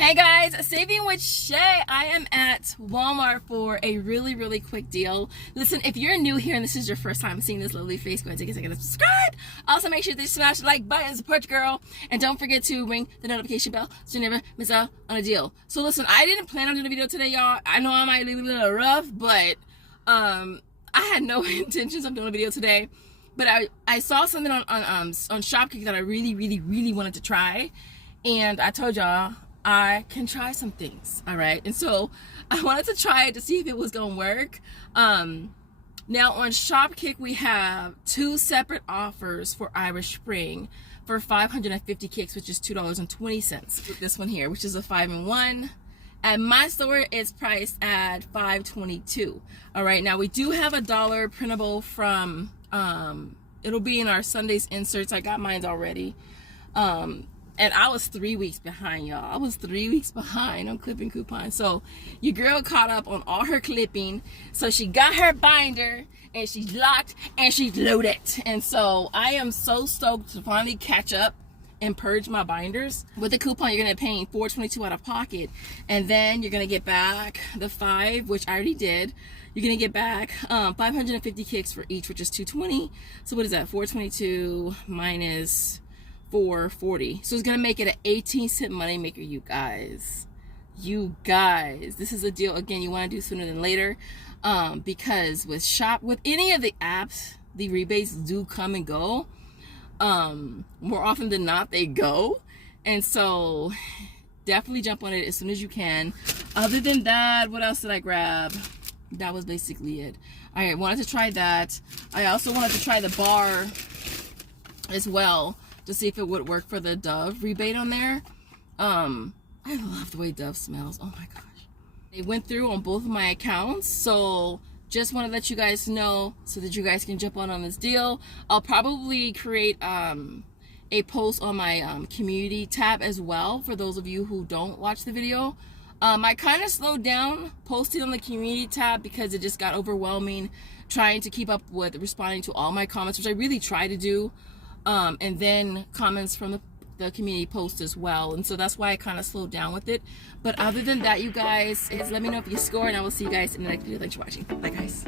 Hey guys, Saving with Shay. I am at Walmart for a really quick deal. Listen, if you're new here and this is your first time seeing this lovely face, go ahead and take a second to subscribe. Also, make sure to smash the like button, support your girl, and don't forget to ring the notification bell so you never miss out on a deal. So listen, I didn't plan on doing a video today, y'all. I know I might leave it a little rough, but I had no intentions of doing a video today. But I saw something on Shopkick that I really wanted to try, and I told y'all I can try some things, all right? And so I wanted to try it to see if it was gonna work. Now on Shopkick, we have two separate offers for Irish Spring for 550 kicks, which is $2.20. With this one here, which is a 5-in-1. At my store, it's priced at $5.22. All right, now we do have a $1 printable from, it'll be in our Sunday's inserts. I got mine already. And I was 3 weeks behind, y'all. I was 3 weeks behind on clipping coupons. So your girl caught up on all her clipping. So she got her binder and she's locked and she's loaded. And so I am so stoked to finally catch up and purge my binders. With the coupon, you're gonna be paying $4.22 out of pocket. And then you're gonna get back the 5, which I already did. You're gonna get back 550 kicks for each, which is $2.20. So what is that? $4.22 minus $4.40. So it's gonna make it an 18-cent money maker, you guys. You guys, this is a deal again you want to do sooner than later, because with any of the apps, the rebates do come and go. More often than not, they go, and so definitely jump on it as soon as you can. Other than that, what else did I grab? That was basically it. I wanted to try that. I also wanted to try the bar as well, to see if it would work for the Dove rebate on there. I love the way Dove smells. Oh my gosh. They went through on both of my accounts, so just want to let you guys know so that you guys can jump on this deal. I'll probably create a post on my community tab as well for those of you who don't watch the video. I kind of slowed down posting on the community tab because it just got overwhelming trying to keep up with responding to all my comments, which I really try to do. And then comments from the community post as well, and so that's why I kind of slowed down with it. But other than that, you guys, let me know if you score, and I will see you guys in the next video. Thanks for watching. Bye guys.